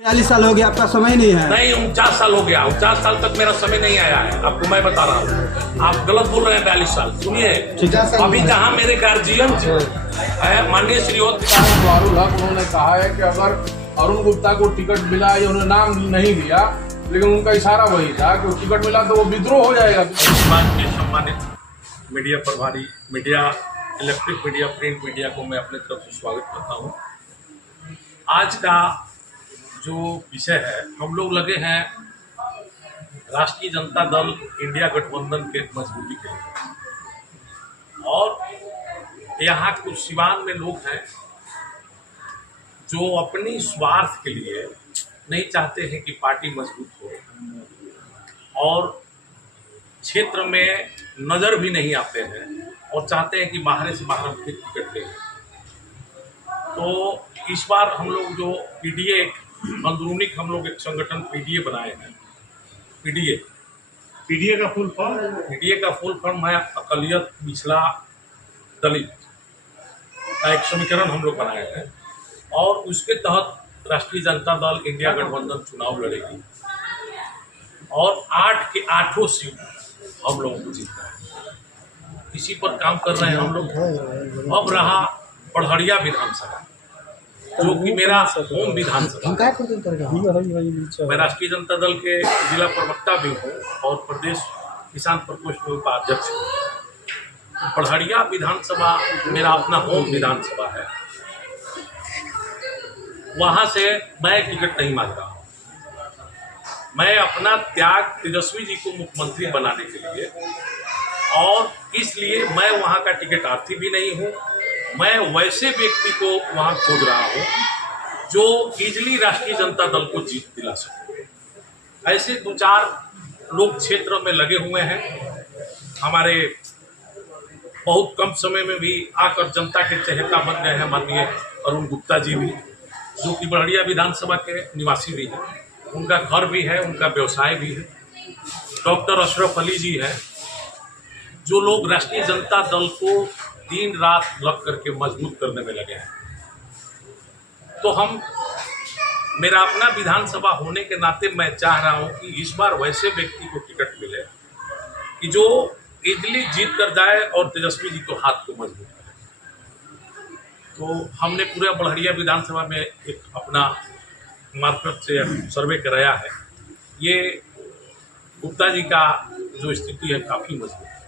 42 साल हो गया, आपका समय नहीं है? नहीं, 49 साल हो गया। 49 साल तक मेरा समय नहीं आया है। आपको मैं बता रहा हूँ, आप गलत बोल रहे हैं। 42 साल सुनिए, अभी जहाँ मेरे गार्जियन है माननीय श्री वारुल हक, उन्होंने कहा है कि अगर अरुण गुप्ता को टिकट मिला या उन्होंने नाम नहीं लिया, लेकिन उनका इशारा वही था कि टिकट मिला तो वो विद्रोह हो जाएगा। सम्मानित मीडिया प्रभारी, media, electric media, print media को मैं अपने तरफ से स्वागत करता हूँ। आज का जो विषय है, हम लोग लगे हैं राष्ट्रीय जनता दल इंडिया गठबंधन के मजबूती के लिए, और यहाँ कुछ सिवान में लोग हैं जो अपनी स्वार्थ के लिए नहीं चाहते हैं कि पार्टी मजबूत हो, और क्षेत्र में नज़र भी नहीं आते हैं और चाहते हैं कि बाहर से बाहर हम टिकट लें। तो इस बार हम लोग जो पीडीए, अंदरूनी हम लोग एक संगठन पीडीए बनाए हैं। पीडीए का फुल फॉर्म है अकलियत पिछड़ा दलित का एक समीकरण हम लोग बनाए हैं, और उसके तहत राष्ट्रीय जनता दल इंडिया गठबंधन चुनाव लड़ेगी, और 8 के 8 सीट हम लोगों को जीतना है। इसी पर काम कर रहे हैं हम लोग। अब रहा पढ़ड़िया विधानसभा, जो कि मेरा होम विधानसभा। मैं राष्ट्रीय जनता दल के जिला प्रवक्ता भी हूँ और प्रदेश किसान प्रकोष्ठ में उपाध्यक्ष हूँ। पढ़ड़िया विधानसभा मेरा अपना होम विधानसभा है। वहाँ से मैं टिकट नहीं मांग रहा हूँ। मैं अपना त्याग तेजस्वी जी को मुख्यमंत्री बनाने के लिए, और इसलिए मैं वहाँ का टिकट प्रार्थी भी नहीं हूँ। मैं वैसे व्यक्ति को वहाँ खोज रहा हूँ जो इजली राष्ट्रीय जनता दल को जीत दिला सके। ऐसे 2-4 लोग क्षेत्र में लगे हुए हैं। हमारे बहुत कम समय में भी आकर जनता के चहेता बन गए हैं माननीय अरुण गुप्ता जी भी, जो कि बढ़िया विधानसभा के निवासी भी हैं। उनका घर भी है, उनका व्यवसाय भी है। डॉक्टर अशरफ अली जी हैं, जो लोग राष्ट्रीय जनता दल को दिन रात लग करके मजबूत करने में लगे हैं। तो मेरा अपना विधानसभा होने के नाते मैं चाह रहा हूं कि इस बार वैसे व्यक्ति को टिकट मिले कि जो इजली जीत कर जाए और तेजस्वी जी को हाथ को मजबूत करे। तो हमने पूरा बढ़िया विधानसभा में एक अपना मार्फत से सर्वे कराया है। ये गुप्ता जी का जो स्थिति है काफ़ी मजबूत है।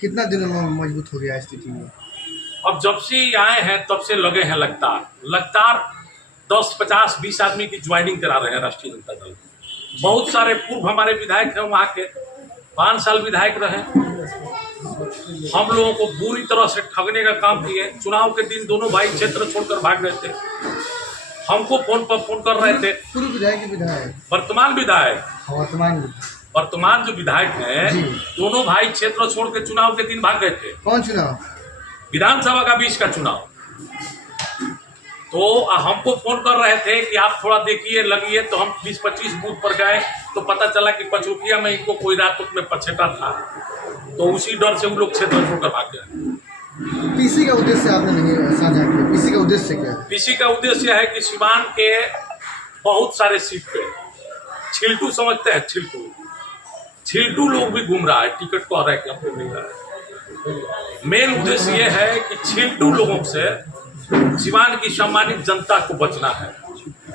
कितना दिनों में मजबूत हो गया स्थिति में? अब जब से आए हैं तब से लगे हैं लगातार 10, 50, 20 आदमी की ज्वाइनिंग करा रहे हैं राष्ट्रीय जनता दल। बहुत सारे पूर्व हमारे विधायक हैं, वहाँ के 5 साल विधायक रहे। हम लोगों को पूरी तरह से ठगने का काम किए। चुनाव के दिन दोनों भाई क्षेत्र छोड़कर भाग रहे थे। हमको फोन पर फोन कर रहे थे। पूर्व विधायक वर्तमान जो विधायक हैं, दोनों भाई क्षेत्र छोड़ के चुनाव के दिन भाग गए थे। कौन चुनाव? विधानसभा का 20 का चुनाव। तो हमको फोन कर रहे थे कि आप थोड़ा देखिए, लगिए। तो हम 20-25 बूथ पर गए तो पता चला कि पचरुखिया में इनको कोई रात में पछेटा था, तो उसी डर से उन लोग क्षेत्र छोड़कर भाग गए। पीसी का उद्देश्य आपने नहीं साझा किया। पीसी का उद्देश्य क्या है? पीसी का उद्देश्य है कि सिवान के बहुत सारे सीट पे छिलटू समझते हैं, छिलटू लोग भी घूम रहा है, टिकट को हर एक मिल रहा है। मेन उद्देश्य ये है कि छिलटू लोगों से सिवान की सम्मानित जनता को बचना है।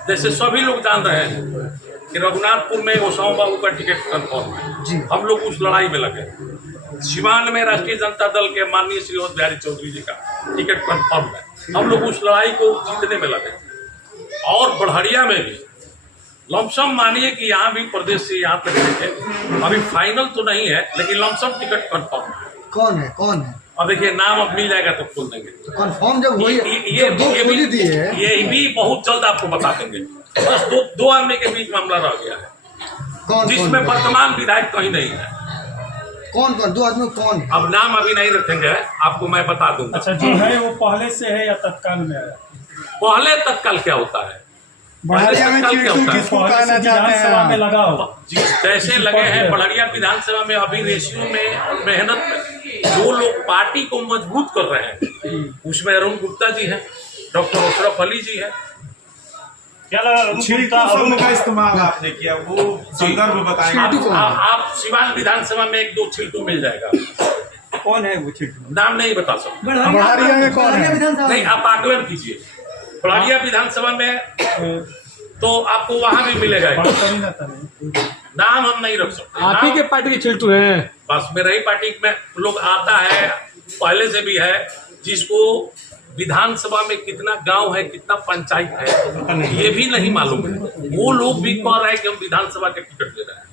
जैसे सभी लोग जान रहे हैं कि रघुनाथपुर में ओसामा बाबू का टिकट कंफर्म है। हम लोग उस लड़ाई में लगे। सिवान में राष्ट्रीय जनता दल के माननीय श्री अवध बिहारी चौधरी जी का टिकट कंफर्म है। हम लोग उस लड़ाई को जीतने में लगे। और बढ़ड़िया में भी लमसम मानिए कि यहाँ भी प्रदेश से यहाँ तक देखे, अभी फाइनल तो नहीं है, लेकिन लमसम टिकट कंफर्म है। कौन है? अब देखिए, नाम अब मिल जाएगा तो खोल देंगे। तो कंफर्म जब हुई, ये भी बहुत जल्द आपको बता देंगे। बस दो आदमी के बीच मामला रह गया है, जिसमें वर्तमान विधायक कहीं नहीं है। कौन 2 आदमी कौन है? अब नाम अभी नहीं रखेंगे, आपको मैं बता दूंगा। अच्छा, जो है वो पहले से है या तत्काल में आया? पहले तत्काल क्या होता है? लगा हो जैसे लगे हैं बढ़िया विधानसभा में, अभी रेशियो में और मेहनत में जो लोग पार्टी को मजबूत कर रहे हैं, उसमें अरुण गुप्ता जी हैं, डॉक्टर अशरफ अली जी हैं, क्या लगा अरुण गुप्ता शब्द का इस्तेमाल आपने किया, वो संदर्भ बताएंगे? आप सिवान विधानसभा में 1-2 छिलटू मिल जाएगा। कौन है वो छिलटू? नाम नहीं बता सकते। बढ़ारिया में कौन है? नहीं, आप आकलन कीजिए। बढ़िया विधानसभा में तो आपको वहां भी मिलेगा। नाम हम नहीं रख सकते। आप ही के पार्टी के छिलटू हैं? बस मेरा ही पार्टी में लोग आता है, पहले से भी है, जिसको विधानसभा में कितना गांव है, कितना पंचायत है, ये भी नहीं मालूम है। वो लोग भी कह रहे हैं कि हम विधानसभा के टिकट दे रहे हैं।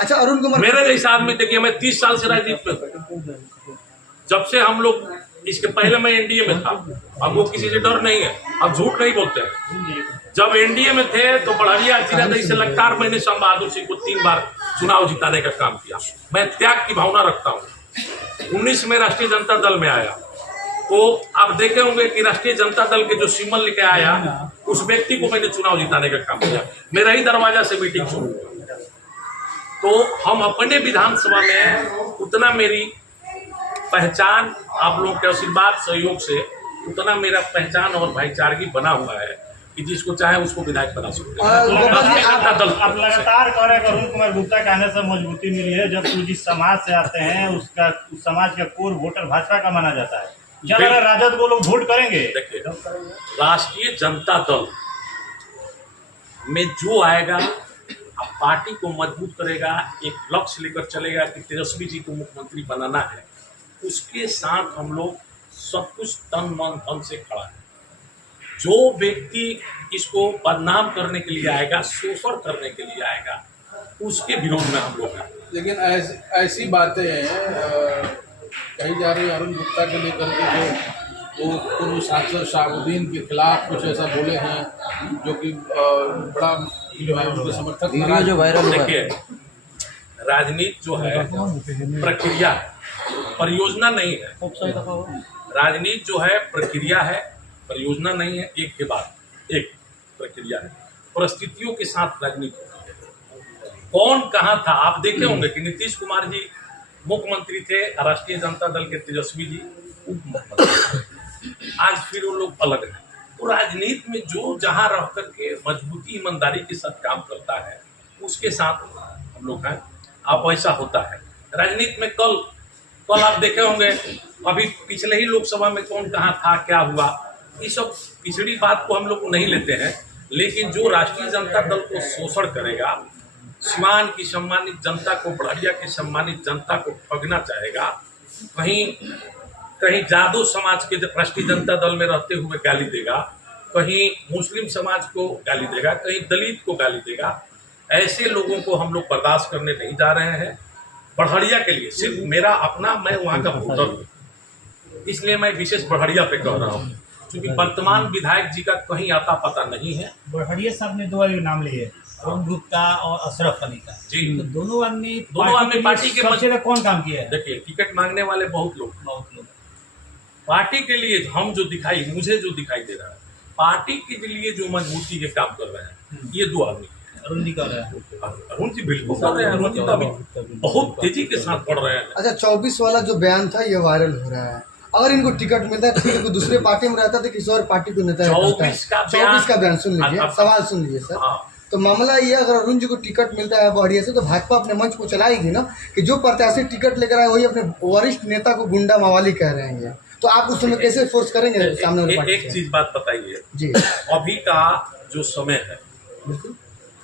अच्छा, अरुण कुमार मेरे जैसा आदमी देखिए, मैं 30 साल से राजनीति में हूं। जब से हम लोग, इसके पहले मैं एनडीए में था। अब वो किसी से डर नहीं है, अब झूठ नहीं बोलते हैं। जब एनडीए में थे तो बढ़िया जिरादई से लगातार मैंने श्याम बहादुर सिंह को 3 बार चुनाव जिताने का काम किया। मैं त्याग की भावना रखता हूँ। 19 में राष्ट्रीय जनता दल में आया तो आप देखे होंगे कि राष्ट्रीय जनता दल के जो सिंबल लेके आया, उस व्यक्ति को मैंने चुनाव जिताने का काम किया। मेरा ही दरवाजा से मीटिंग शुरू हुआ। तो हम अपने विधानसभा में उतना, मेरी पहचान आप लोगों के आशीर्वाद सहयोग से उतना मेरा पहचान और भाईचारगी बना हुआ है कि जिसको चाहे उसको विधायक बना सकते हैं। आप लगातार कह रहे हैं अरुण कुमार गुप्ता के आने से मजबूती मिली है। जब जिस समाज से आते हैं उस समाज का कोर वोटर भाजपा का माना जाता है। क्या लग रहा है राजद को लोग वोट करेंगे? देखिए, राष्ट्रीय जनता दल में जो आएगा, अब पार्टी को मजबूत करेगा, एक लक्ष्य लेकर चलेगा कि तेजस्वी जी को मुख्यमंत्री बनाना है, उसके साथ हम लोग सब कुछ तन मन धन से खड़ा है। जो व्यक्ति इसको बदनाम करने के लिए आएगा, शोषण करने के लिए आएगा, उसके विरोध में हम लोग हैं। लेकिन ऐसी बातें कही जा रही है अरुण गुप्ता के लेकर के, वो पूर्व सांसद शाहबुद्दीन के खिलाफ कुछ ऐसा बोले हैं जो कि बड़ा जो है उनके समर्थक जो वायरल हुआ है। देखिए, राजनीति जो है प्रक्रिया, परियोजना नहीं है। राजनीति जो है प्रक्रिया है, परियोजना नहीं है। एक के बाद एक प्रक्रिया है, परिस्थितियों के साथ राजनीति होती है। कौन कहाँ था, आप देखे होंगे कि नीतीश कुमार जी मुख्यमंत्री थे, राष्ट्रीय जनता दल के तेजस्वी जी उप मुख्यमंत्री। आज फिर वो लोग अलग हैं। तो राजनीति में जो जहाँ रह करके मजबूती ईमानदारी के साथ काम करता है, उसके साथ हम लोग हैं। अब ऐसा होता है राजनीति में। कल आप देखे होंगे, अभी पिछले ही लोकसभा में कौन कहाँ था, क्या हुआ, ये सब पिछड़ी बात को हम लोग नहीं लेते हैं। लेकिन जो राष्ट्रीय जनता दल को शोषण करेगा, सिवान की सम्मानित जनता को, बढ़िया की सम्मानित जनता को ठगना चाहेगा, कहीं जादू समाज के राष्ट्रीय जनता दल में रहते हुए गाली देगा, कहीं मुस्लिम समाज को गाली देगा, कहीं दलित को गाली देगा, ऐसे लोगों को हम लोग बर्दाश्त करने नहीं जा रहे हैं। बढ़िया के लिए सिर्फ मेरा अपना, मैं वहाँ का वोटर हूँ, इसलिए मैं विशेष बढ़िया पे कह रहा हूँ, क्योंकि वर्तमान विधायक जी का कहीं आता पता नहीं है। बढ़िया साहब ने 2 आदमी नाम लिए, अरुण गुप्ता और अशरफ अली का जी। तो दोनों आदमी पार्टी के सबसे ज्यादा कौन काम किया है? देखिए, टिकट मांगने वाले बहुत लोग पार्टी के लिए हम जो मुझे जो दिखाई दे रहा है, पार्टी के लिए जो मजबूती के काम कर रहे हैं, ये 2 आदमी। अरुण जी कर रहे हैं, अरुण जी बिल्कुल कर रहे हैं। अरुण जी तो अभी बहुत तेजी के साथ बढ़ रहे हैं। अच्छा, 24 वाला जो बयान था ये वायरल हो रहा है। अगर इनको टिकट मिलता है तो दूसरे पार्टी में रहता था, किसी और पार्टी को नेता 24 का बयान सुन लीजिए, सवाल सुन लीजिए सर। तो मामला ये, अगर अरुण जी को टिकट मिलता है बढ़िया से, तो भाजपा अपने मंच को चलाएगी ना कि जो प्रत्याशी टिकट लेकर आए वही अपने वरिष्ठ नेता को गुंडा मवाली कह रहे हैं। तो आप उस समय कैसे फोर्स करेंगे सामने? एक चीज बात बताइए जी, अभी का जो समय है,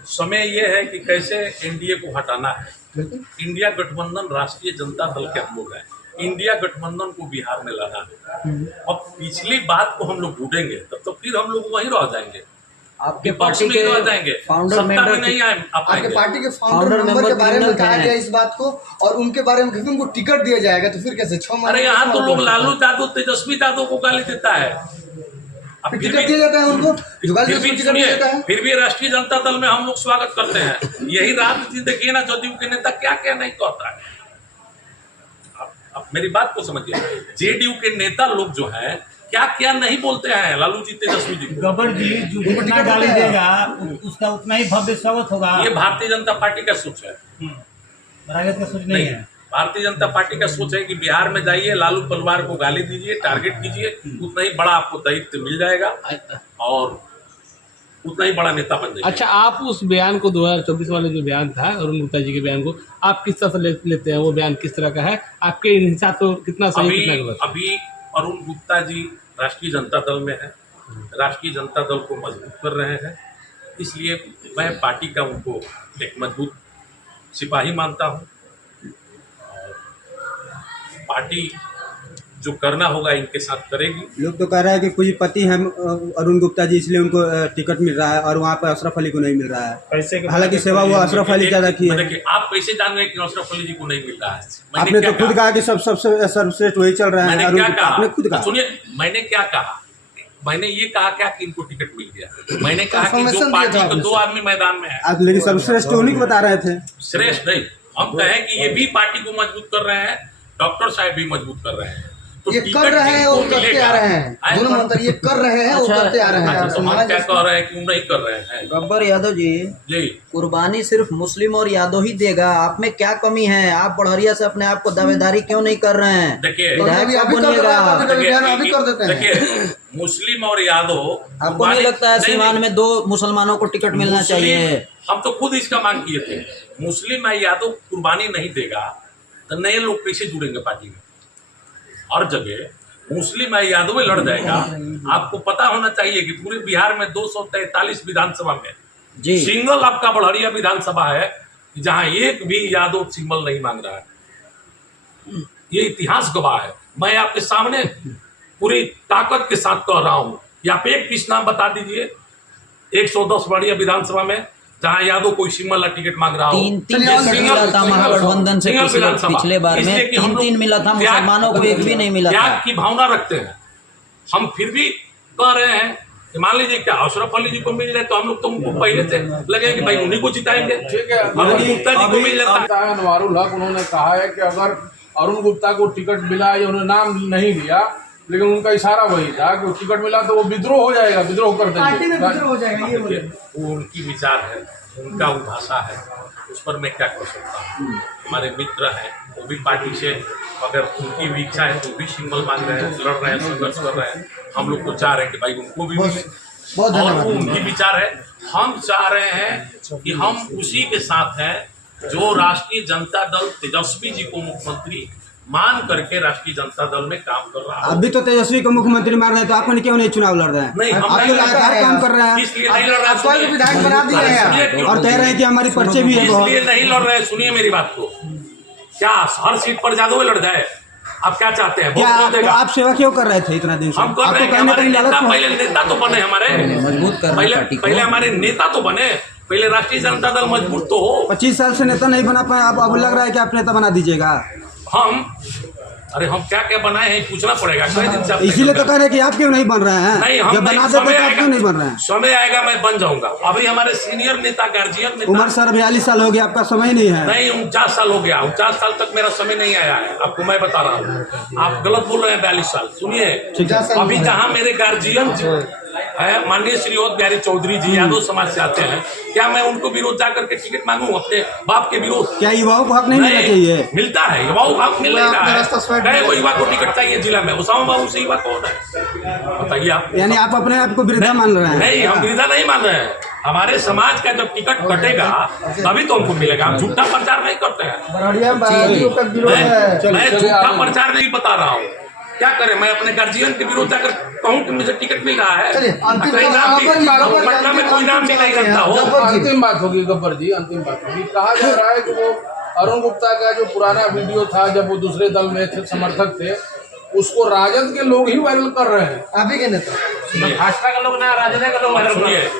समय ये है कि कैसे एनडीए को हटाना है। इंडिया गठबंधन राष्ट्रीय जनता दल के हम लोग हैं। इंडिया गठबंधन को बिहार में लाना है। अब पिछली बात को हम लोग ढूंढेंगे, तब तो फिर हम लोग वहीं रह जाएंगे। आपके पार्टी के फाउंडर मेंबर नहीं आए, आपके पार्टी के फाउंडर मेंबर के बारे में कहा गया इस बात को, और उनके बारे में उनको टिकट दिया जाएगा, तो फिर कैसे 6 महीने? अरे यहाँ तो लोग लालू यादव, तेजस्वी यादव को गाली देता है। टिकट दिया जाता है उनको, फिर भी राष्ट्रीय जनता दल में हम लोग स्वागत करते हैं। यही राजनीति देखिए ना, जदयू के नेता क्या क्या नहीं कहता है। अब मेरी बात को समझिए, जेडीयू के नेता लोग जो हैं क्या क्या नहीं बोलते हैं लालू जी, तेजस्वी जी। गब्बर जी जो जितना गाली देगा उसका उतना ही भव्य स्वागत होगा। ये भारतीय जनता पार्टी का सोच है, राजद का सोच नहीं है। भारतीय जनता पार्टी का सोच है कि बिहार में जाइए, लालू परिवार को गाली दीजिए, टारगेट कीजिए, उतना ही बड़ा आपको दायित्व मिल जाएगा। और उतना ही बड़ा नेता बन जाएगा। अच्छा, आप उस बयान को 2024 वाले जो बयान था अरुण गुप्ता जी के बयान को आप किस तरह से लेते हैं? वो बयान किस तरह का है आपके हिसाब तो कितना सही कितना गलत? अभी अरुण गुप्ता जी राष्ट्रीय जनता दल में है, राष्ट्रीय जनता दल को मजबूत कर रहे हैं, इसलिए मैं पार्टी का उनको एक मजबूत सिपाही मानता हूँ। पार्टी जो करना होगा इनके साथ करेगी। लोग तो कह रहे हैं कि पूंजीपति हैं अरुण गुप्ता जी, इसलिए उनको टिकट मिल रहा है और वहाँ पर अशरफ अली को नहीं मिल रहा है। हालांकि सेवा वो अशरफ अली ज्यादा की है। देखिए, आप कैसे जान रहे हैं कि अशरफ अली जी को नहीं मिल रहा है? आपने तो खुद कहा कि सबसे सर्वश्रेष्ठ वही चल रहा है। मैंने क्या कहा? आपने खुद कहा। सुनिए, मैंने क्या कहा? मैंने ये कहा क्या कि इनको टिकट मिल गया? मैंने कहा कि जो पार्टी के 2 आदमी मैदान में है, आप लेकिन सर्वश्रेष्ठ उन्हीं को बता रहे थे। श्रेष्ठ नहीं, हम कहें कि ये भी पार्टी को मजबूत कर रहे हैं, डॉक्टर साहब भी मजबूत कर रहे हैं। तो ये कर रहे हैं वो करते आ रहे हैं, दोनों मंत्री ये कर रहे हैं वो करते आ रहे हैं। तो हम क्या कह रहे हैं कि नहीं कर रहे हैं? गब्बर यादव जी, कुर्बानी सिर्फ मुस्लिम और यादव ही देगा, आप में क्या कमी है? आप बढ़िया से अपने आप को दावेदारी क्यों नहीं कर रहे हैं? देखिए, देखिए, मुस्लिम और यादव, आपको नहीं लगता है सीमान में 2 मुसलमानों को टिकट मिलना चाहिए? हम तो खुद इसका मांग किए थे। मुस्लिम या यादव कुर्बानी नहीं देगा तो नए लोग कैसे जुड़ेंगे पार्टी में? हर जगह मुस्लिम या यादव में लड़ जाएगा। आपको पता होना चाहिए कि पूरे बिहार में 243 विधानसभा में जी सिंगल आपका बढ़िया विधानसभा है जहां एक भी यादव सिंबल नहीं मांग रहा है। ये इतिहास गवाह है। मैं आपके सामने पूरी ताकत के साथ कह रहा हूं कि आप एक पीस नाम बता दीजिए 110 बढ़िया विधानसभा में जहाँ यादव कोई सिंगल टिकट मांग रहा हो। 3 मिला था महागठबंधन से पिछले बार में 3 मिला था, मुसलमानों को एक भी नहीं मिला था। त्याग की भावना रखते हैं हम, फिर भी कह रहे हैं कि मान लीजिए क्या अशरफ अली जी को मिल जाए तो हम लोग तो उनको पहले से लगे कि भाई उन्हीं को जिताएंगे। ठीक है, अरुण गुप्ता जी को मिल जाता है। अनवारुल हक उन्होंने कहा है कि अगर अरुण गुप्ता को टिकट मिला या उन्होंने नाम नहीं लिया, लेकिन उनका इशारा वही था कि टिकट मिला तो वो विद्रोह हो जाएगा, विद्रोह कर देंगे। वो उनकी विचार है, उनका वो भाषा है, उस पर मैं क्या कर सकता हूँ। हमारे मित्र हैं, वो भी पार्टी से अगर उनकी भी इच्छा है तो भी सिंबल मांग रहे हैं, लड़ रहे हैं, संघर्ष कर रहे हैं। हम लोग तो चाह रहे हैं कि भाई उनको भी मिले, और वो उनकी विचार है। हम चाह रहे हैं कि हम उसी के साथ हैं जो राष्ट्रीय जनता दल तेजस्वी जी को मुख्यमंत्री मान करके राष्ट्रीय जनता दल में काम कर रहा है। अभी तो तेजस्वी को मुख्यमंत्री मान रहे हैं तो आप क्यों नहीं चुनाव लड़ रहे हैं? नहीं, हम आपके लगातार काम कर रहे हैं, इसलिए नहीं लड़ रहे और कह रहे हैं कि हमारी पर्चे भी है बहुत। इसलिए नहीं लड़ रहे हैं। सुनिए मेरी बात को, क्या हर सीट पर यादव लड़ जाए? आप क्या चाहते हैं? क्या आप सेवा क्यों कर रहे थे इतना दिन से? हम कर रहे हैं, हमारे नेता पहले नेता तो बने, हमारे मजबूत कर पहले हमारे नेता तो बने, पहले राष्ट्रीय जनता दल मजबूत तो हो। 25 साल से नेता नहीं बना पाए, अब लग रहा है कि आप नेता बना दीजिएगा। अरे हम क्या क्या बनाए हैं पूछना पड़ेगा। इसीलिए तो कह रहे हैं कि आप क्यों नहीं बन रहे हैं? नहीं, हम जब बना देते तो आप क्यों नहीं बन रहे हैं? समय आएगा मैं बन जाऊंगा। अभी हमारे सीनियर नेता गार्जियन नेता, उम्र सर 42 साल हो गया, आपका समय नहीं है। नहीं, 49 साल हो गया। 49 साल तक मेरा समय नहीं आया है, आपको मैं बता रहा हूँ। आप गलत बोल रहे हैं। 42 साल सुनिए, अभी जहाँ मेरे गार्जियन है माननीय श्री बिहारी चौधरी जी यादव समाज से आते हैं, क्या मैं उनको विरोध जाकर के टिकट मांगू अपने बाप के विरोध? क्या युवाओं को हक नहीं मिलना चाहिए? मिलता है, युवाओं को हक मिल रहा है। कई को युवा को टिकट चाहिए जिला में, उसामा बाबू से युवा कौन है बताइए आप? यानी आप अपने आप को वृद्धा मान रहे हैं? नहीं, हम वृद्धा नहीं मान रहे हैं। हमारे समाज का जब टिकट कटेगा तभी तो हमको मिलेगा। हम झूठा प्रचार नहीं करते हैं। मैं झूठा प्रचार नहीं बता रहा हूँ। क्या करें, मैं अपने गार्जियन के विरोध जाकर कहूँ कि मुझे टिकट मिल रहा है? पटना में कोई नाम भी नहीं रखता हो। अंतिम बात होगी गब्बर जी, अंतिम बात होगी। कहा जा रहा है कि वो अरुण गुप्ता का जो पुराना वीडियो था जब वो दूसरे दल में थे, समर्थक थे, उसको राजद के लोग ही वायरल कर रहे हैं। अभी के नेता भाजपा के लोग ना राजद के लोग वायरल कर रहे हैं।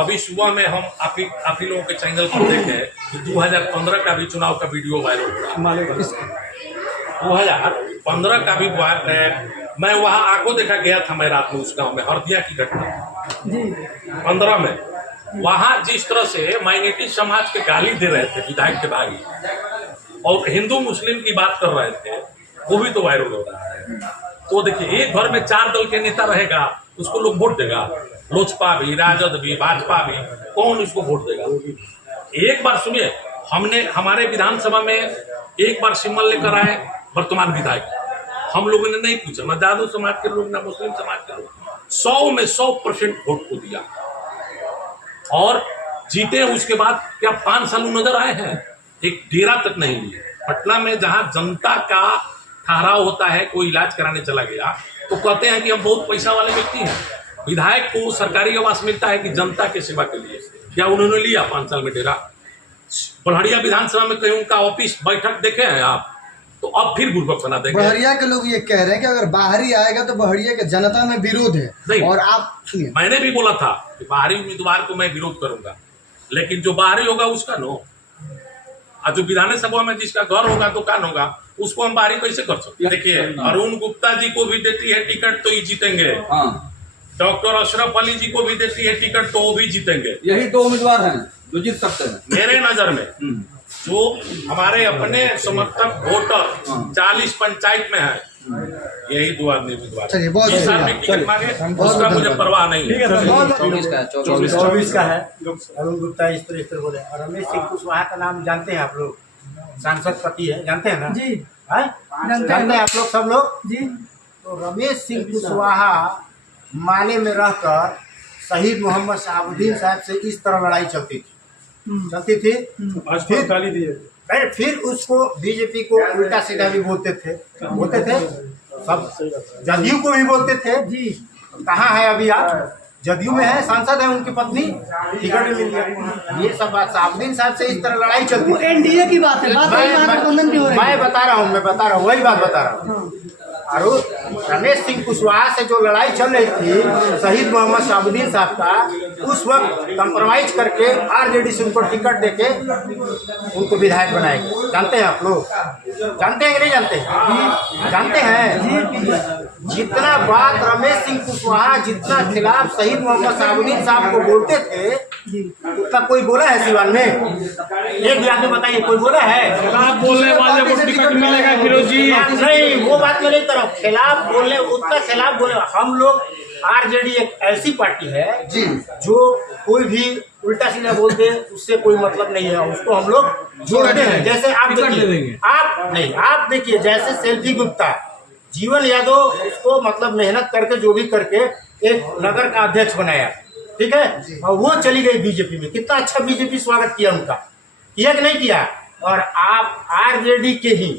अभी सुबह में हम आप ही लोगों के चैनल पर देखे कि 2015 का भी चुनाव का वीडियो वायरल हो रहा है। 2015 का भी मैं वहां आंखों देखा गया था मैं रात में उस गांव में, हरदिया की घटना 15 में। वहां जिस तरह से माइनॉरिटी समाज के गाली दे रहे थे विधायक के भाई और हिंदू मुस्लिम की बात कर रहे थे, वो भी तो वायरल हो रहा है। तो देखिए, एक घर में 4 दल के नेता रहेगा, उसको लोग वोट देगा। लोजपा भी, राजद भी, भाजपा भी, कौन उसको वोट देगा? एक बार सुनिए, हमने हमारे विधानसभा में एक बार सिंबल लेकर आए वर्तमान विधायक, हम लोगों ने नहीं पूछा, ना यादव समाज के लोग ना मुस्लिम समाज के लोग, 100 में 100% वोट को दिया। और जीते उसके बाद क्या 5 साल नजर आए हैं? एक डेरा तक नहीं लिए। पटना में जहां जनता का ठहराव होता है, कोई इलाज कराने चला गया तो कहते हैं कि हम बहुत पैसा वाले व्यक्ति हैं। विधायक को सरकारी आवास मिलता है कि जनता की सेवा के लिए। क्या उन्होंने लिया 5 साल में डेरा? बड़हरिया विधानसभा में कहीं उनका ऑफिस बैठक देखे हैं आप? तो अब फिर बुर्बक बना देंगे। बहरिया के लोग ये कह रहे हैं कि अगर बाहरी आएगा तो बहरिया के जनता में विरोध है। नहीं, और आप सुनिए, मैंने भी बोला था कि बाहरी उम्मीदवार को मैं विरोध करूंगा, लेकिन जो बाहरी होगा उसका नो, और जो विधानसभा में जिसका घर होगा दुकान होगा उसको हम बाहरी कैसे कर सकते? देखिए, अरुण गुप्ता जी को भी देती है टिकट तो ये जीतेंगे, डॉक्टर अशरफ अली जी को भी देती है टिकट तो वो भी जीतेंगे। यही 2 उम्मीदवार हैं जो जीत सकते हैं मेरे नजर में। जो हमारे अपने समर्थक वोटर 40 पंचायत में है, यही 2 आदमी उम्मीदवार। चलिए, बहुत जिस आदमी टिकट मांगे उसका मुझे परवाह नहीं है। 24 का है। अरुण गुप्ता इस तरह बोले। और रमेश सिंह कुशवाहा का नाम जानते हैं आप लोग? सांसद पति है, जानते हैं ना जी? जानते हैं आप लोग, सब लोग जी। तो रमेश सिंह कुशवाहा माले में रहकर शहीद मोहम्मद शहाबुद्दीन साहब से इस तरह लड़ाई चलती थी। फिर गाली दिए, फिर उसको बीजेपी को उल्टा सीधा भी बोलते थे सब, जदयू को भी बोलते थे जी। कहाँ है अभी आप? जदयू में है, सांसद है, उनकी पत्नी टिकट मिल गया। ये सब बात शहाबुद्दीन साहब से इस तरह लड़ाई चलती है। एनडीए की बात है, मैं बता रहा हूँ, वही बात बता रहा हूँ। और रमेश सिंह कुशवाहा से जो लड़ाई चल रही थी शहीद मोहम्मद शहाबुद्दीन साहब का, उस वक्त कंप्रोमाइज करके आरजेडी से उनको टिकट देके उनको विधायक बनाएंगे। जानते हैं आप लोग? जानते हैं कि नहीं जानते? जानते हैं। जितना बात रमेश सिंह कुशवाहा जितना खिलाफ शहीद मोहम्मद शहाबुद्दीन साहब को बोलते थे उतना कोई बोला है सिवान में? एक भी आदमी बताइए, कोई बोला है? आप बोलने वाले को टिकट मिलेगा फिरोज जी? नहीं, वो बात मेरी तरफ। खिलाफ बोले, उतना खिलाफ बोले। हम लोग आरजेडी एक ऐसी पार्टी है जी जो कोई भी उल्टा सीधा बोल दे उससे कोई मतलब नहीं है, उसको हम लोग जोड़ते हैं। जैसे आप देखिए, आप देखिए जैसे सेल्फी गुप्ता, जीवन यादव उसको मतलब मेहनत करके जो भी करके एक नगर का अध्यक्ष बनाया, ठीक है, और वो चली गई बीजेपी में। कितना अच्छा बीजेपी स्वागत किया उनका, किया कि नहीं किया? और आप आरजेडी के ही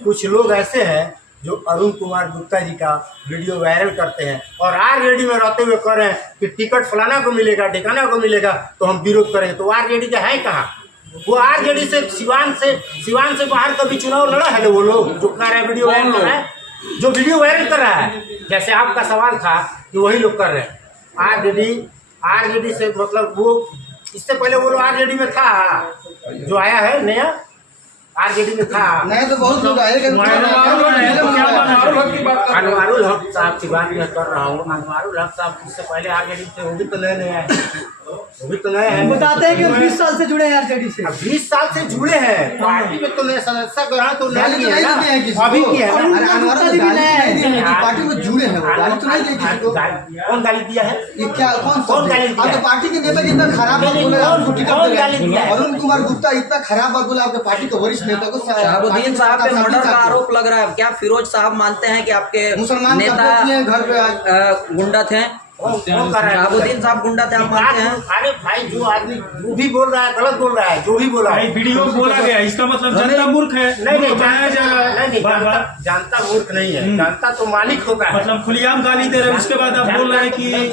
कुछ लोग ऐसे हैं जो अरुण कुमार गुप्ता जी का वीडियो वायरल करते हैं और आरजेडी में रहते हुए कह रहे हैं कि टिकट फलाना को मिलेगा, ठिकाना को मिलेगा तो हम विरोध करेंगे। तो आरजेडी का है कहाँ? वो आरजेडी से सिवान से बाहर कभी चुनाव लड़ा है? वो लोग जो कह रहे हैं वीडियो वायरल कर रहा है, जो वीडियो वायरल कर रहा है, जैसे आपका सवाल था कि वही लोग कर रहे हैं। आरजेडी से मतलब वो इससे पहले वो लोग आरजेडी में था, जो आया है नया आरजेडी में था। नहीं तो बहुत लोग आए। अनवारुल हक साहब की बात मैं कर रहा हूँ। अनवारुल हक साहब इससे पहले आरजेडी से, वो भी तो नए आए, वो भी तो नए हैं। बताते हैं कि 20 साल से जुड़े हैं आरजेडी से। 20 साल से जुड़े हैं पार्टी में, तो नए सदस्य ग्रहण तो नहीं किया है ना, अभी किया है ना। पार्टी में जुड़े हैं, गाली तो नहीं दी। कौन गाली दिया है? ये क्या कौन गाली दिया? आपके पार्टी के नेता कितना खराब बात बोले, आपको टिकट गाली दिया? अरुण कुमार गुप्ता इतना खराब बात बोला आपके पार्टी के वरिष्ठ नेता को। शहाबुद्दीन साहब पे मर्डर का आरोप लग रहा है। क्या फिरोज साहब मानते हैं कि आपके मुसलमान नेता घर पे गुंडा थे? शहाबुद्दीन साहब गुंडा थे, आप मानते हैं? अरे भाई, जो आदमी जो भी बोल रहा है गलत बोल रहा है, जो भी बोला है वीडियो बोला गया, इसका मतलब जनता मूर्ख है। नहीं, जानता मूर्ख नहीं है, जानता तो मालिक होता है। मतलब खुलेआम गाली दे रहे हैं, उसके बाद आप बोल रहे हैं कि